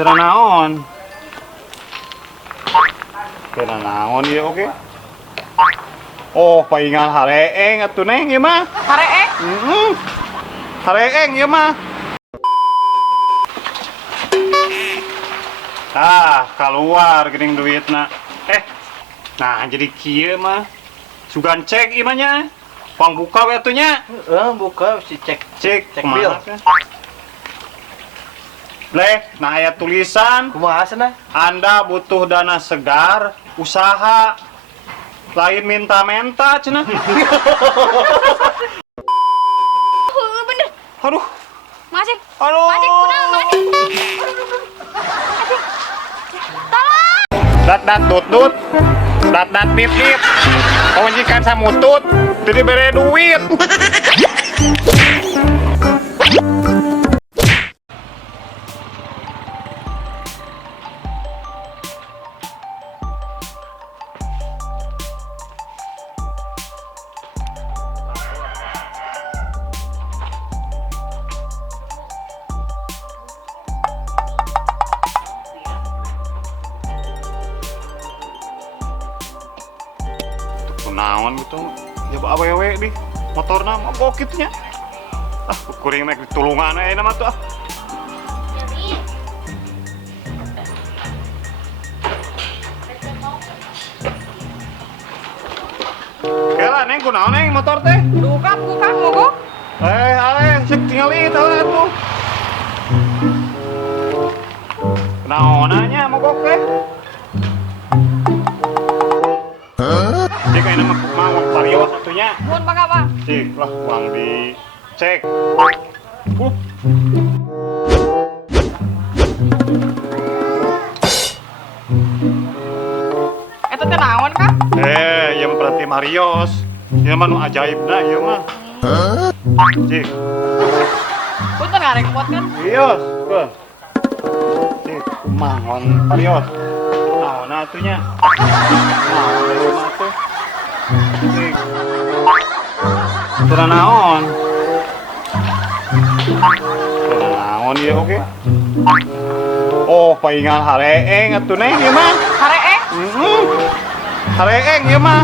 Teu naon. Teu naon ieu oge. Oh, paingal hareeng atuh Neng ieu mah. Hareeng? Hareeng ieu mah. Keluar geuning duitna. Nah jadi kieu mah. Sugan cek ieu mah nya. Pang buka we atuh nya. Buka si cek Kumaha bil. Bleh, nah aya tulisan Kumaha cenah? Anda butuh dana segar, usaha, lain minta-menta cenah. Bener. Aduh, Masih. aduh. Masih kunaon masih? Dat tut, dat pip. Kawajikan samutut, teu dibere duit. Kunaon gitu, ya awewe di motorna mogok kitu nya. Kuring mah ditulungan aya nama tuh. Kela Neng kunaon Neng motor teh? Buka mogok. Cek tinggal itu tuh. Kunaonanya mogok teh? Cek ayeuna mah uang vario satunya. Mun mangga Bang. Cik lah uang di cek. Eta teh naon Kang? Ieu mah berarti Marios. Ieu mah nu ajaibna ieu mah. Cik. Punten ngarek pot kan? Marios, ke. Cik, mangon Marios. Naon atunya? Naon ieu mah tuh? Cik. Teu naon. Teu naon ieu oge. Oh, paingal hareeng atuh Neng ieu mah. Hareeng? Hareeng ieu mah.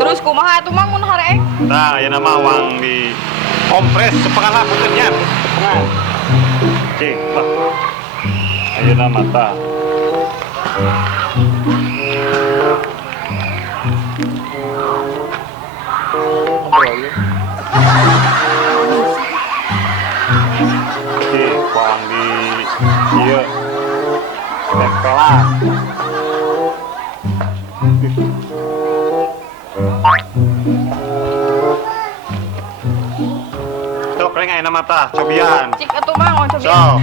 Terus kumaha atuh Mang mun hareeng? Nah, ya nama uang di kompres sepengan lah puntennya. Sepengan. Cik, lah. Ayo nama ta. Cik, uang di ieu tempelan. Sok reng aya nama tah, cobian. Cik atuh Mang, oh coba. Sok.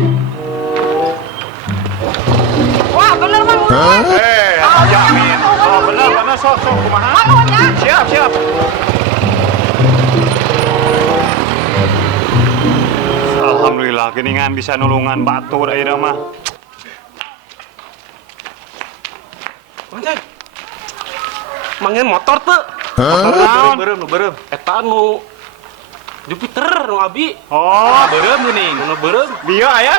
Wah, bener Mang. Aku jamin. Oh, bener sok kumaha? Mang nya. Siap. Alhamdulillah geningan bisa nulungan batur ayeuna mah. Mancen. Mangin motor teu. Naon? Beureum. Eta nu Jupiter nu abi. Oh, Beureum geuning, nu beureum. dia aya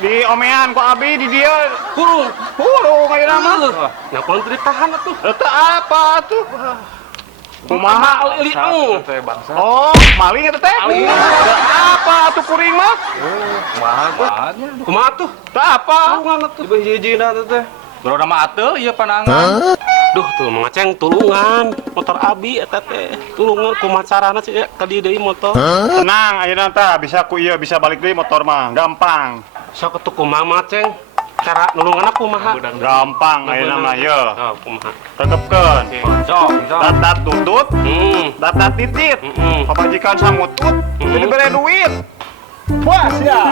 di omean ku abi di dia. Kurung Ayeuna mah. Nyakulan teu ditahan atuh. Eta apa tuh? Kumaha? Liang. Oh, maling eta teh? Apa tuh kuring mah? Kumaha tuh? Teu apa? Tulungan atuh. Hiji-hijina teh. Bro nama ateu ieu panangan. Duh tuh mangaceng tulungan motor abi eta teh. Tulungan kumaha carana sih ka dieu deui motor. Tenang, ayeuna teh bisa ku ieu bisa balik deui motor mah, gampang. Sok atuh kumaha maceng. Cara nulunganna kumaha? Gampang ayeuna mah ieu. Oh, kumaha? Tegepkeun. Sok. Dat tutut, dat titit. Pabajikan samutut, teu dibere duit. Puas ya.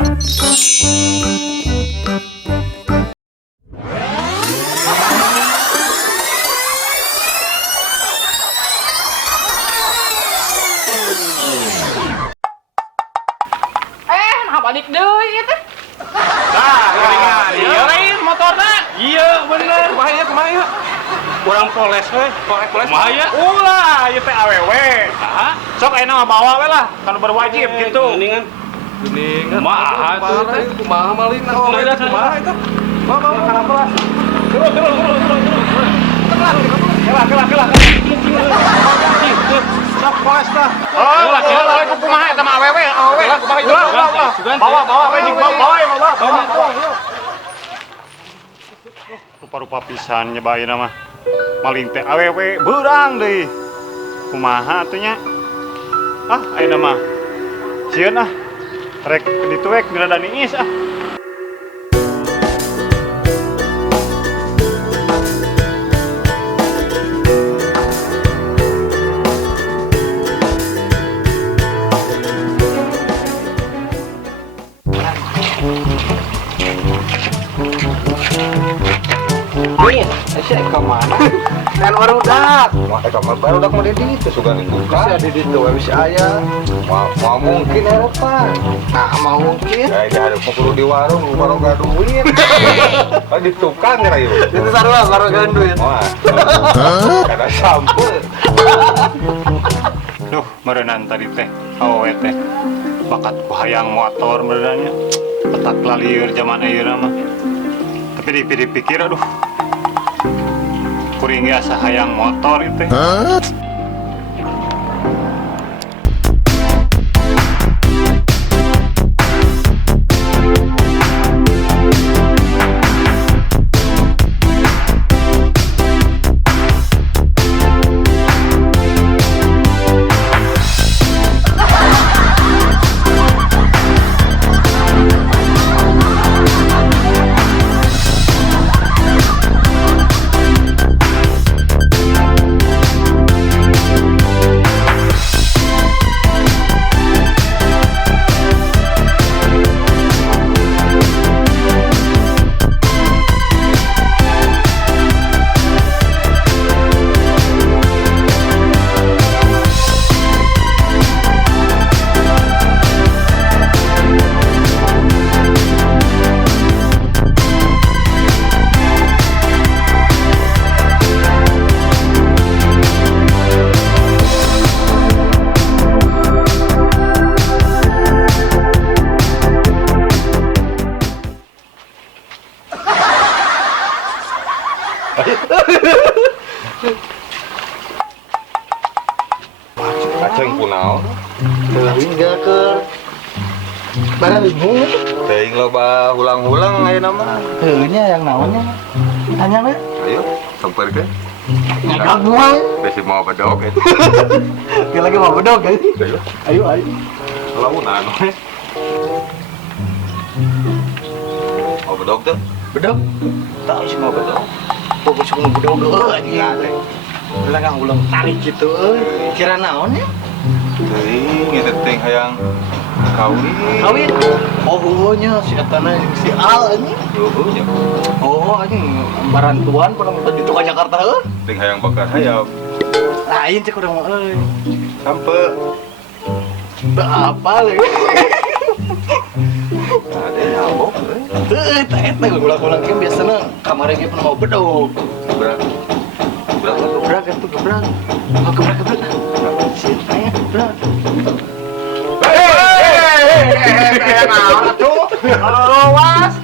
Nah balik deui ieu teh. Geningan ieu lain motorna. Iya bener. Kumaha ya? Kurang poles we. Poles. Kumaha ya? Ulah, ieu teh awewe. Sok ayeuna mah bawa we lah, kan berwajib gitu. Mendingan Geningan. Kumaha tuh, Parah teh? itu kumaha malin naon Udah, itu udah, kumaha itu. Bawa. Oh, kumaha eta mah awewe. Bawa we jeung bawa. Rupa-rupa pisan nyebaina mah. Maling teh awewe beurang deui. Kumaha atuh nya? Ah, ayeuna mah. Sieun ah. Rek dituek dirada niis ah. Saya kemana? Kan barudak. Mau kamar barudak mau di itu suka dibuka. Bisa di itu habis ayah. Mau mungkin ya Pak. Nah, mau mungkin. Ya ini ada perlu di warung gak duit. Oh di tukang ya yuk. Itu sarua baru gak duit. Wah. Kada sampul. Duh, merenang tadi teh. Awewe teh. Bakat ku hayang motor merenangnya. Petak lalieur zaman ayeuna mah. Tapi dipikir aduh. Kuring asa hayang motor itu. Aceng punau. Teuing gak ke barang ibu. Teuing loba ulang-ulang ayeuna mah. Teuingnya yang naonnya. Tanya we. Ayo, samperkeun. Ngagak moal. Besi mau bedog eta. Kita lagi mau bedog kan. Ayo. Ayo. Launan we. Mau bedog tuh? Bedog. Tahu sih mau bedog. Fokus mau bedog anjing ade. Ulang ulang tarik gitu euy. Kira naonnya? Teuing eta teh hayang kawin. Kawin. Oh, nya si etana si Al anjing. Heuh nya. Oh, anjing barantuan pernah di tukang Jakarta heuh. Teuing hayang bakar hayam. Lain cek urang mah euy. Sampe Apa lagi? ada nyambok euy. Eta ulang-ulang kan biasana kamarnya ge pernah mau bedog. Gebrak. Gebrak atuh. Gebrak itu gebrak. Oh, gebrak. Sintanya gebrak. Kayak naon atuh? Lawas.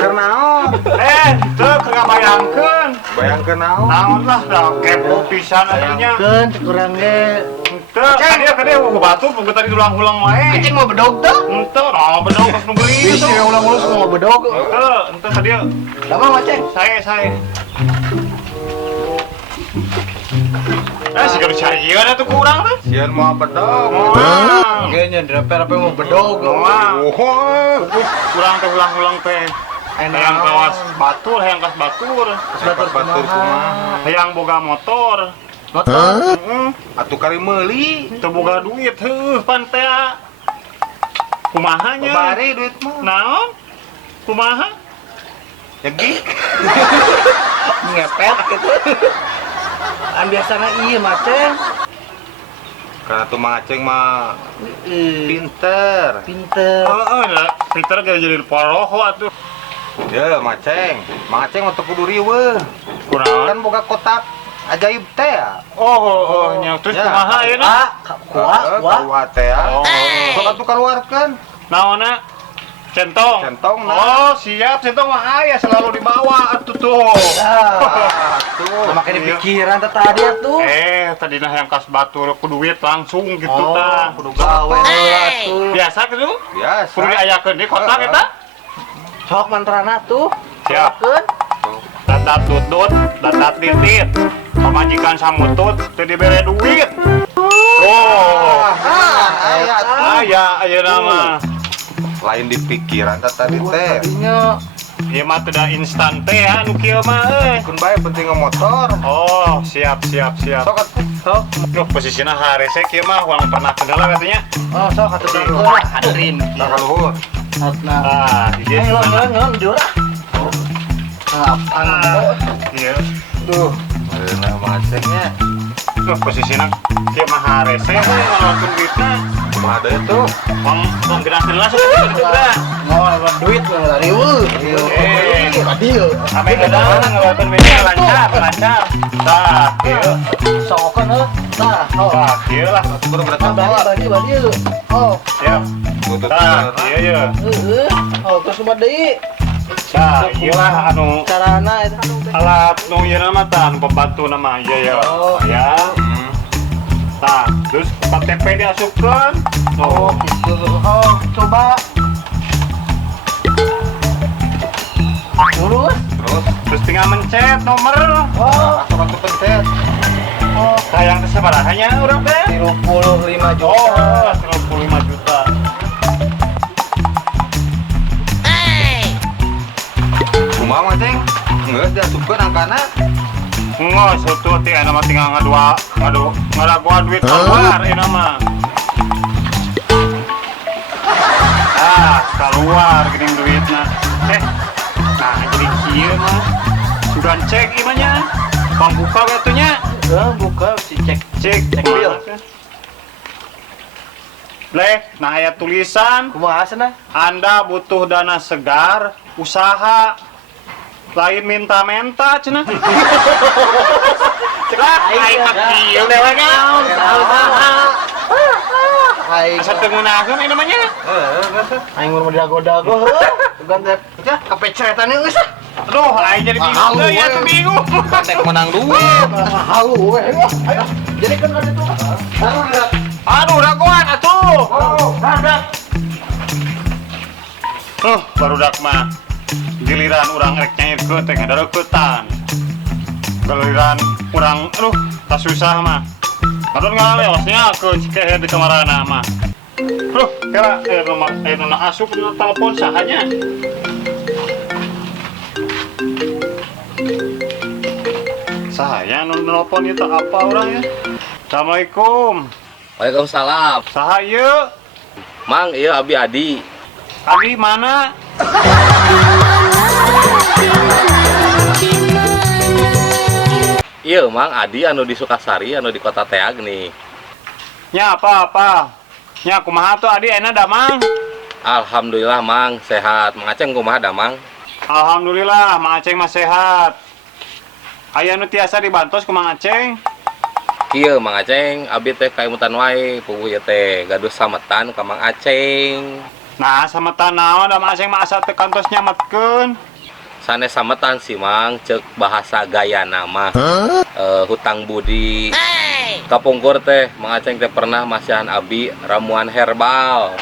Kernaon? Teu ngabayangkeun. Bayangkeun naon? Naon lah, dah kepo pisan atunya. Kan kurang ge. Teu, dia batu tadi ulang-ulang wae. Acing mau bedog tuh. Henteu, nah bener geus nu geuli Bisa itu. ulang-ulang mau bedog. Henteu tadi Lama maceng. saya. Sih kalau carian atuh kurang teh. Sian mau bedog. Moal. Kayaknya draper mau bedog. Moal. Oh. Kurang teh ulang-ulang teh. Hayang kawas batur, hayang kas batur. Batur kumaha? Hayang boga motor. Motor. Heeh. Atuh kari meuli. Teu boga duit heuh pan teh. Kumaha nya? Bari duit mah. Naon? Kumaha? Jadi Ngepet gitu. An biasana iya maceng. karena tuh mangaceng mah pinter. Pinter. Heeh, Peter gak jadi paroho atuh. Ya mangaceng untuk kudu riweuh. Kunaon? Kan boga kotak ajaib teh. Oh, nya terus kumaha ayeuna? Kuah. Kuat teh. Oh. Sok atuh kaluarkeun. Naona? Centong. Centong, nah. Oh, siap centong mah aya selalu dibawa atuh tuh. Tuh, makanya pikiran tadi tuh. Tadi nah yang kas batur ku duit langsung gitu Oh, tah. kudu gawe tuh. Biasa gitu. Biasa. Kudu diayakeun di kotak eta. Sok mantrana tuh. Siap. Keun. Dadat tutut, dadat titit. Pamajikan samutut teu dibere duit. Oh. Aya nama. Lain di pikiran tadi teh. Tadinya Ieu mah teu da instan teh anu kieu mah Kun bae penting motor. Oh, siap. Sok sok. Duh, posisinya harese kieu mah uang pernah kenal katanya. Oh, sok atuh teh. Hadirin. tak luhur. Nah, Ah, di dia ngon jurah. Iya. Duh, mana macetnya. Duh, posisinya kieu mah harese ngalawan duitna. Kumaha deui tuh? Uang gerakan lah sudah. Ngelawan duit dari radio. Ame kadang ngalawan media lancar. Tah, kieu. Sokan heuh. Tah, oh. Tah, kieu lah. Kudu berarti Badi. Oh, Siap. kudu Tah, kieu. oh terus badi. Tah, ieu lah anu Carana eta. alat nu ieu nama tah nu pembantu nama ya. Oh. Ya. Tah, terus KTP diasupkeun. Oh, gitu. Oh, coba. Dulu. Terus tinggal mencet nomor. Oh, atuh pencet. oh. Sayang kesabarahannya urang teh. 35 juta. Oh, 35 juta. Kumaha mah ceng? Geus diasupkeun angkana. Ngos itu ti anu mah tinggal ngadagoa duit keluar ieu mah. Keluar geuning duitna. Nah jadi kieu mah. Sudah cek ieu mah nya. Pambuka we atuh nya. Buka si cek. Cek bil. Leh, nah aya tulisan Kumaha cenah? Anda butuh dana segar, usaha lain minta-menta cenah. Cek aing mah kieu deh we naon. Aing Asa teu ngeunaheun ieu namanya. aing mau dago-dago heuh. Ganti ya kepecetan geus. Aduh, aing jadi bingung teh ya tuh bingung. Tek menang duit. Halu we. Ayo. Jadi kan ada tuh. Aduh, dagoan atuh. Barudak mah giliran urang rek nyairkeun teh ngadareuketan. Giliran urang tas susah mah. Aduh ngaleosnya ke cikehe di kamarana mah. Kira nomor asup di telepon sahanya. Saya nelpon itu apa orangnya? Assalamualaikum. Waalaikumsalam. Saha ieu? Mang, iya Abi Adi. Adi mana? Iya, Mang Adi anu di Sukasari, anu di Kota Teag nih. Nya apa? Nya kumaha tuh Adi enak dah Mang? Alhamdulillah Mang, sehat. Mang Aceng kumaha da Mang? Alhamdulillah, Mang Aceng mah sehat. Aya nu tiasa dibantos ku Mang Aceng. Kieu Mang Aceng, abi teh kaimutan wae, puguh ieu teh gaduh sametan ka Mang Aceng. Nah, sametan naon da Mang Aceng mah asa teu kantos nyametkeun. Sanes sametan sih Mang, ceuk bahasa gaya nama. Hutang budi. Kapungkur teh Mang Aceng teh pernah masihan abi ramuan herbal.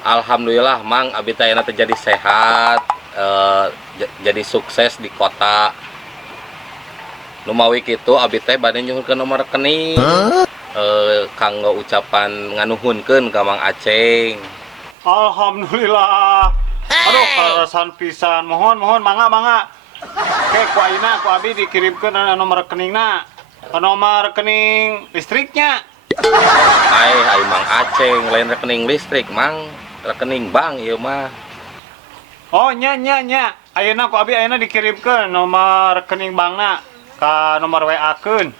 Alhamdulillah Mang, abi teh ayeuna teh jadi sehat, jadi sukses di kota. Numawi kitu abi teh bade nyuhunkeun nomor rekening. Kanggo ucapan nganuhunkeun ka Mang Aceng. Alhamdulillah. Aduh, karasan pisan. Mohon mangga. Oke, ku ayeuna ku abi dikirimkeun nomor rekeningna. Nomor rekening listriknya. Ai Mang Aceng, lain rekening listrik Mang, rekening bank ieu mah. Oh, nya. Ayeuna ku abi ayeuna dikirimkeun nomor rekening bankna ka nomor WA-keun.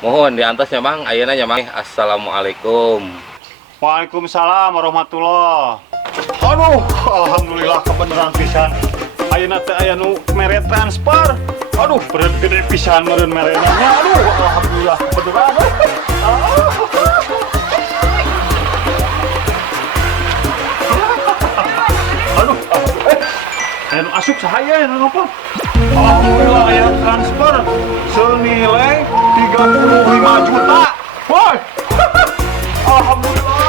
Mohon diantos ya Mang, ayeuna nya Mang. Assalamualaikum. Waalaikumsalam warahmatullah. Aduh, alhamdulillah kebenaran pisan. Ayeuna teh aya nu mere transfer. Aduh, bener gede pisan meureun merenanya. Aduh, alhamdulillah kebenaran. Dan masuk sahaya yang nelfon. Alhamdulillah aya transfer senilai 35 juta. Woi. Alhamdulillah.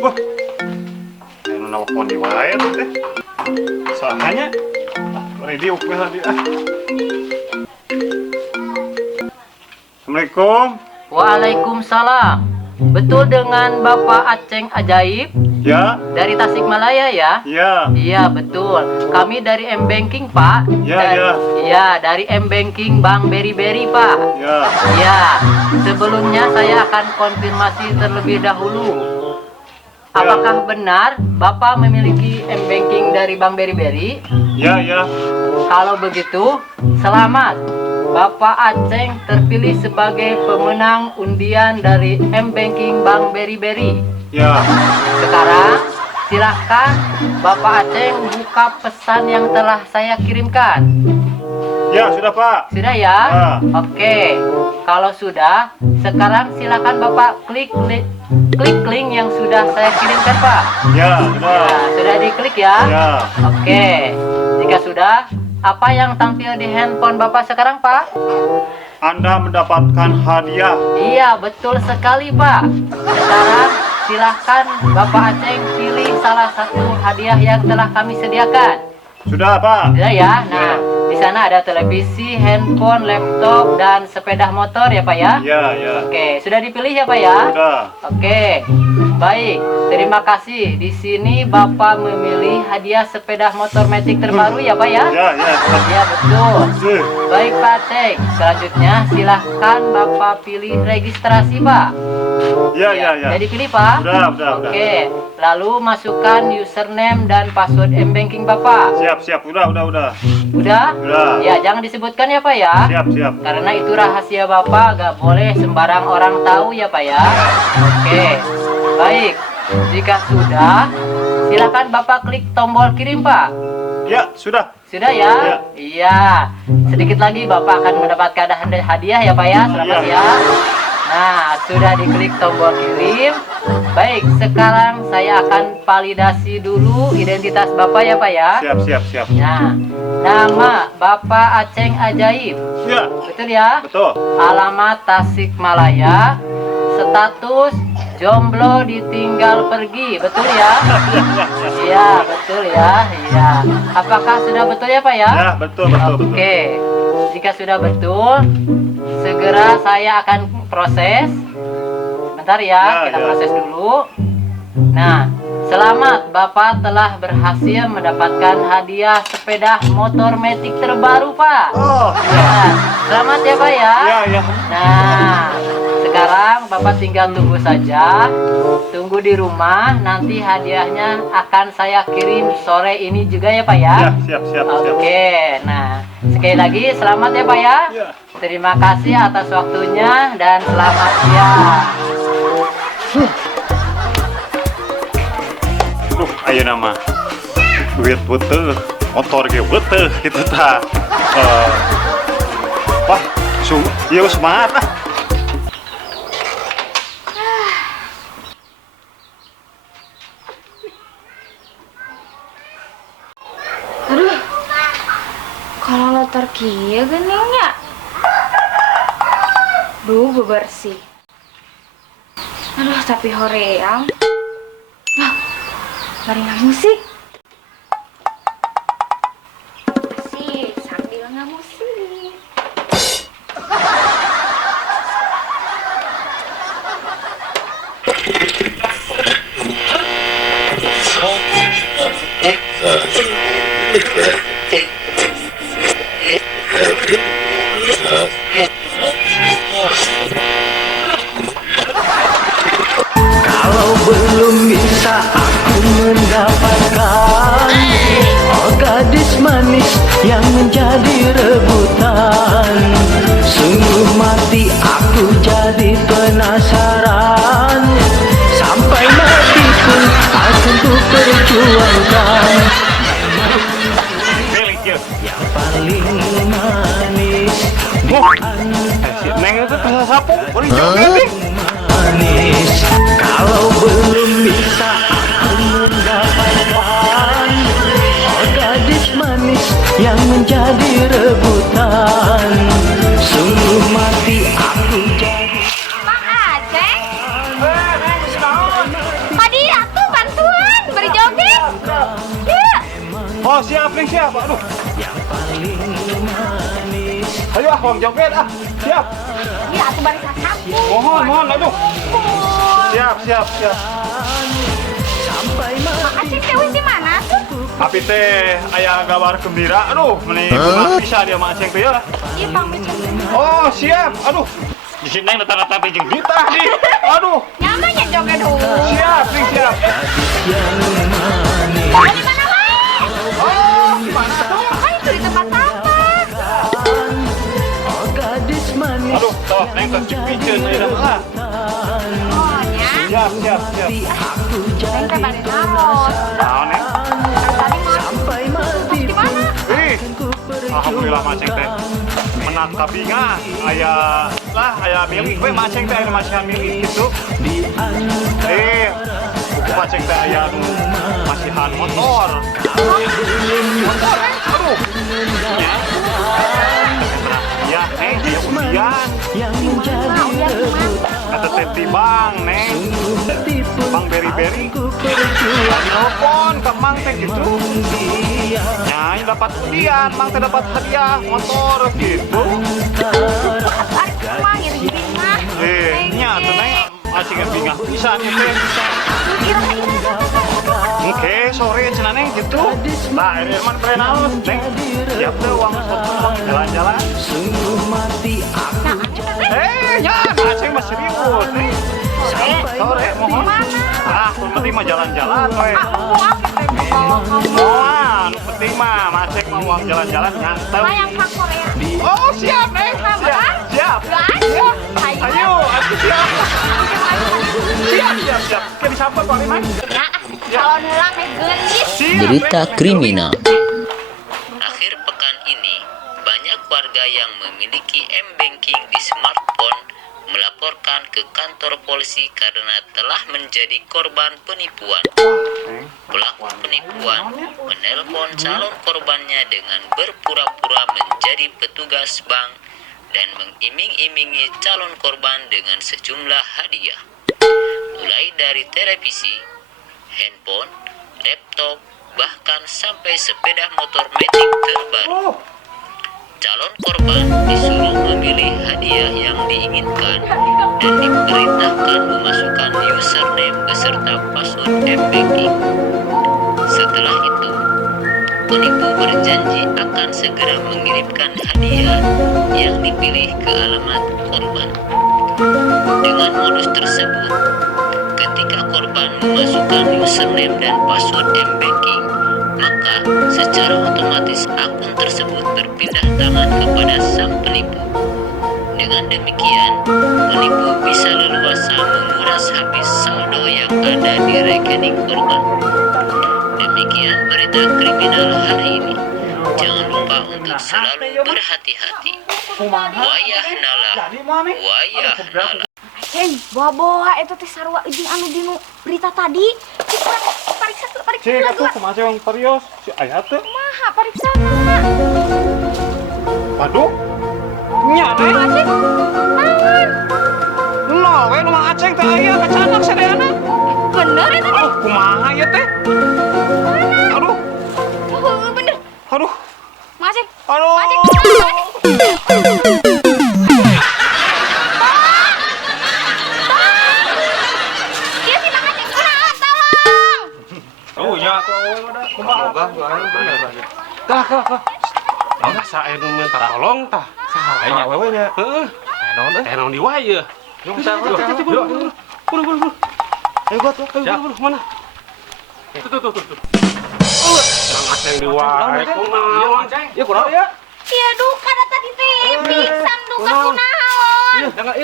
Wah. Yang nelfon di wae teh. Sahanya. Ready oke tadi ah. Assalamualaikum. Waalaikumsalam. Betul dengan Bapak Aceng Ajaib Ya, dari Tasikmalaya ya? ya. Iya betul. Kami dari M-Banking Pak. Ya, Dan- ya. Iya dari M-Banking Bank Beri-Beri Pak. Ya. Iya. Sebelumnya saya akan konfirmasi terlebih dahulu. Apakah benar Bapak memiliki M-Banking dari Bank Beri-Beri? Ya, ya. Kalau begitu, selamat. Bapak Aceng terpilih sebagai pemenang undian dari M-Banking Bank Beri-Beri. Ya. Sekarang, silahkan Bapak Aceng buka pesan yang telah saya kirimkan. Ya, sudah, Pak. Sudah ya? Ya. Oke. Kalau sudah, sekarang silakan Bapak klik link yang sudah saya kirimkan, Pak. Ya, sudah. Ya, sudah diklik ya? Ya. Oke. Jika sudah, apa yang tampil di handphone Bapak sekarang, Pak? Anda mendapatkan hadiah. Iya, betul sekali, Pak. Sekarang silahkan Bapak Aceng pilih salah satu hadiah yang telah kami sediakan. Sudah, Pak. Sudah ya? Nah, di sana ada televisi, handphone, laptop, dan sepeda motor ya, Pak ya? Ya, ya. Oke, sudah dipilih ya, Pak ya? Sudah. Oke, baik. Terima kasih. Di sini Bapak memilih hadiah sepeda motor Matic terbaru ya, Pak ya? Ya, ya. Iya, betul. Sih. Baik, Pak Ceng. Selanjutnya silahkan Bapak pilih registrasi, Pak. Ya, ya, ya. Jadi pilih, Pak. Udah. Oke. Lalu masukkan username dan password M-Banking Bapak. Siap. Udah. Udah? Udah. Ya, jangan disebutkan ya, Pak ya. Siap. Karena itu rahasia Bapak, gak boleh sembarang orang tahu ya, Pak ya. Oke. Baik. Jika sudah, silakan Bapak klik tombol kirim, Pak. Ya, sudah. Sudah ya? Iya. Sedikit lagi Bapak akan mendapatkan hadiah ya, Pak ya. Selamat Iya. ya. Nah, sudah diklik tombol kirim. Baik, sekarang saya akan validasi dulu identitas Bapak ya, Pak ya. Siap. Nah, nama Bapak Aceng Ajaib. Ya, Betul ya? betul. Alamat Tasikmalaya. Status jomblo ditinggal pergi. Betul ya? Iya, betul ya. Iya. Apakah sudah betul ya, Pak ya? Ya, betul. Oke. Jika sudah betul, segera saya akan proses. Sebentar ya, kita Ya. proses dulu. Nah, selamat Bapak telah berhasil mendapatkan hadiah sepeda motor Matic terbaru, Pak. Oh, Ya, selamat ya, Pak ya. ya. Nah, sekarang Bapak tinggal tunggu saja. Tunggu di rumah, nanti hadiahnya akan saya kirim sore ini juga ya, Pak ya. Ya, siap. Oke, nah sekali lagi selamat ya, Pak ya. Ya. Terima kasih atas waktunya dan selamat siang. Ayo nama duit beuteung, motor ge beuteung kitu tah. Wah, ieu semangat ah. Aduh, kalau lotor kieu geningnya. Duh, bebersih. Aduh, tapi hoream. Wah, baringan musik. Sih, sambil ngamusik. Kalau belum bisa aku mendapatkan gadis manis yang menjadi rebutan, sungguh mati aku jadi penasaran. Sampai mati pun aku ku perjuangkan. Yang paling manis Neng itu sapu, boleh jauh manis. Kalau belum bisa aku mendapatkan, oh gadis manis yang menjadi rebutan, sungguh mati aku jadi. Mang Aceh. Tadi aku bantuan beri joget. Ya. Oh siap nih siap. Aduh. Ayo ah Bang joget ah. Siap. Ya aku bari sasapu. Mohon aduh. Siap. Mang Aceh teh di mana tuh? Tapi teh aya gambar gembira. Aduh, meni benar bisa dia Mak Aceng teh ya. Iya pamit. Oh, siap. Aduh. Di sini neng rata-rata jeung ditah di. Aduh. Nyamannya joget dulu. Siap, nih siap. Mau di mana Mang? Oh, gimana tuh? Kan itu di tempat sampah. Oh gadis manis. Aduh, toh neng tos dipiceun ieu mah. Oh ya. Siap. Neng teh bari naon? Naon nih? Tadi mah Sampai mati di mana? Ih. Alhamdulillah Mak Aceng teh. Menang kabinga aya milik we Mak Aceng teh aya masihan milik gitu. Buku Mak Aceng teh aya nu masihan motor. Aduh. Ya, neng, dia ujian. yang menjadi Kata teh bang, neng. Bang beri-beri. perjuangan. Telepon ke Mang teh gitu. Nyai dapat ujian, Mang teh dapat hadiah motor gitu. Ari mah ngiring mah. Nya teh neng masih bingah pisan ieu teh. Oke, sore cenah neng gitu. Nah, ini man prenaus, neng. Siap teh uang spot jalan-jalan. Sungguh mati aku Ya, Aceh mah serius nih. Sore mohon. Kun penting mah jalan-jalan we. Nu penting mah Aceh mah uang jalan-jalan nyantem. Yang Kang Korea. Oh, siap, neng. Siap. Ayo. Ayo, aku siap. Siap. Kayak disapa Pak Liman. Kalau nelang gelis. Berita kriminal. Akhir pekan ini, banyak warga yang memiliki m-banking di smartphone melaporkan ke kantor polisi karena telah menjadi korban penipuan. Pelaku penipuan menelpon calon korbannya dengan berpura-pura menjadi petugas bank dan mengiming-imingi calon korban dengan sejumlah hadiah, mulai dari televisi, handphone, laptop, bahkan sampai sepeda motor metik terbaru. Calon korban disuruh memilih hadiah yang diinginkan dan diperintahkan memasukkan username beserta password m-banking. Setelah itu, penipu berjanji akan segera mengirimkan hadiah yang dipilih ke alamat korban. Dengan modus tersebut, ketika korban memasukkan username dan password m-banking, maka secara otomatis akun tersebut berpindah tangan kepada sang penipu. Dengan demikian, penipu bisa leluasa menguras habis saldo yang ada di rekening korban. Demikian berita kriminal hari ini. Jangan lupa untuk selalu berhati-hati. Wayah nala. Ceng, bawa itu teh sarua ujung anu dinu berita tadi. Pariksa Cek atuh kumaha yang serius? Si aya teh. Kumaha pariksa? Waduh. Nya teh. Aceh. Naon? No, we nu Mang Aceng teh aya kacanak sadeana. Bener itu teh. Kumaha ieu teh? Aduh. Bener. Aduh. Macek. Aduh. Macek. Masa aya nu minta tolong tah? Saha wewe nya? Heeh. Naon di wae ye? Buru. Ayo gua tuh, mana? Tuh. Mang Aceng di wae kunaon? Iya kunaon ya? Iya duka tadi teh. Pingsan duka kunaon. Jangan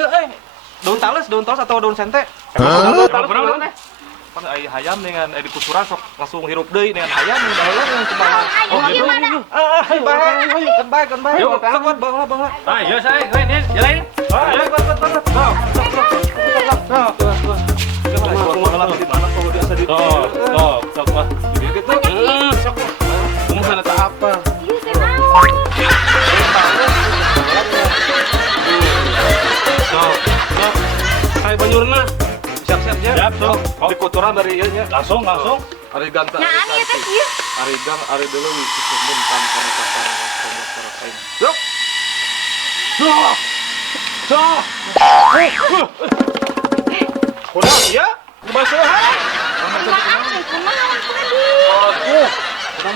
daun tales, daun tos atau daun sente? Kunaon teh? Pan aya hayam dengan di kusuran sok langsung hirup deui dengan hayam baheula yang kumaha. Oh gitu. Kan bae. Yuk, sok bawa. Ayo saya, jalan. Ayo, di mana kok biasa di sok mah. Gitu. Sok. Kamu sana tak apa. Iya, saya mau. Sok. Hai banyurna. Siap-siap ya. Siap, sok. Di kotoran dari ieu nya. Langsung. Ari ganta. Nah, ani teh kieu. Ari dulu wis mun tanpa kata kain. Yuk. Sok. Kurang ya? Kebasahan.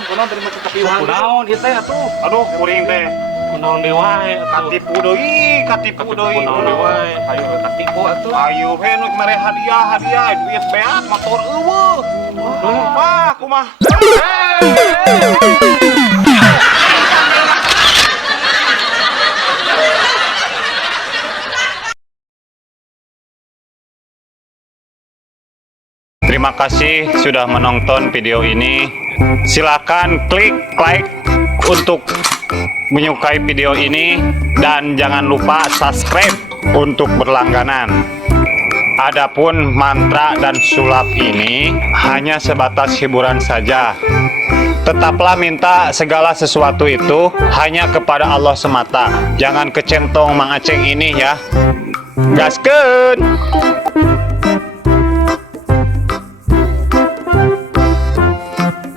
Kunaon terima kasih piuhan. Kunaon ieu teh atuh. Aduh, kuring teh. Kunaon deui wae atuh. Katipu deui. Kunaon deui wae. Hayu katipu atuh. Ayo we nu mere hadiah duit beak motor eueuh. Wah, kumaha? Terima kasih sudah menonton video ini. Silakan klik like untuk menyukai video ini dan jangan lupa subscribe untuk berlangganan. Adapun mantra dan sulap ini hanya sebatas hiburan saja. Tetaplah minta segala sesuatu itu hanya kepada Allah semata. Jangan kecentong Mang Aceng ini ya. Gaskeun.